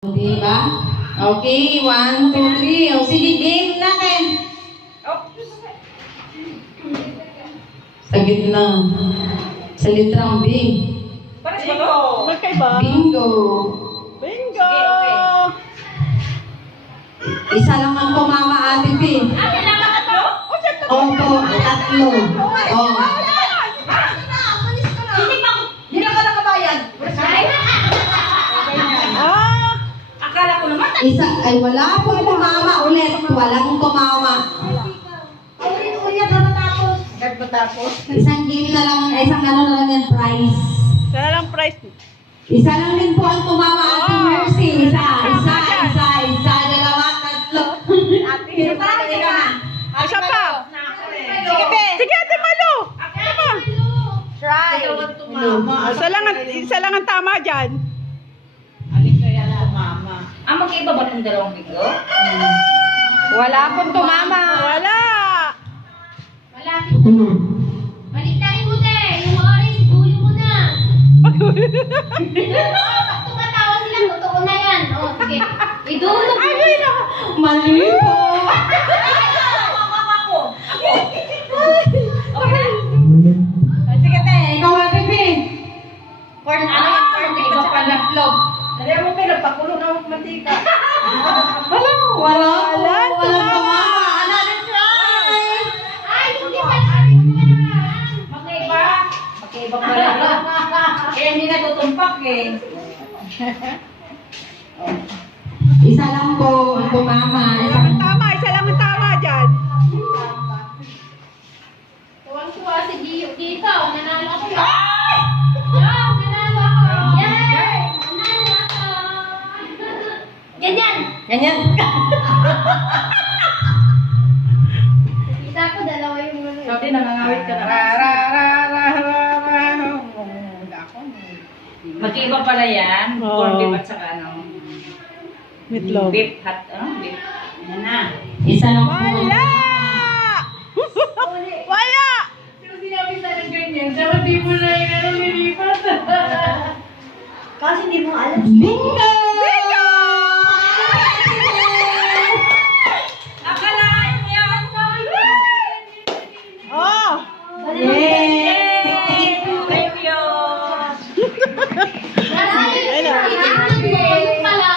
Diba? Okay, 1, 2, 3. O sige, game na, Ken. Sa gitna. Sa litrang B. Pares ba to? Magkaiba? Bingo. Bingo! Isa lang ang tumama, Ate P. Kailangan ka to? Opo, tatlo. Oh. Hindi ka nakabayad. Akala ko naman. Isa, ay wala pong tumama ulit. Walang tumama. Isang game na lang, isang ano na lang yung prize. Sana lang price. Isa lang din po ang tumama, Ate Mercy. Isa, dalawa, tatlo. Ate, isa pa. Sige, be. Sige, Ate Malu. Try. Isa lang ang tama dyan. Magkaiba ba itong dalawang biglo? Wala pong tumama. Wala. Baliktarin mo, te. Yung orange, dulo mo na. Pag tumatawa sila, totoo na yan. O, sige. Idulo mo. Mali po. Sige, te. Ikaw, Ate P. Corn, ano yung corn? Iba pa na vlog. Dali mo, pinagpakulo ng mantika. Walang tumama. Another try. Ay, hindi pa. Magkaiba. Magkaiba pala yun. Kaya hindi natutumpak eh. Isa lang po ang tumama. Isa lang ang tama dyan. Tuwang-tuwa si Gio dito. Nanalo ako. Wow, nanalo ako. Yay! Nanalo ako. Ganyan. Ganyan. Kita ko, dalawa yung mga. Sabi, nangangawit ka na. Magkaiba pala yan. Oo. Corn beef at saka ano. Meatloaf. Beef hot. Beef. Yan na. Isa lang po. Wala! Wala! Sino sinabi sa akin ganyan? Dapat di mo na yung ano nilipat. Kasi hindi mo alam. Bingo!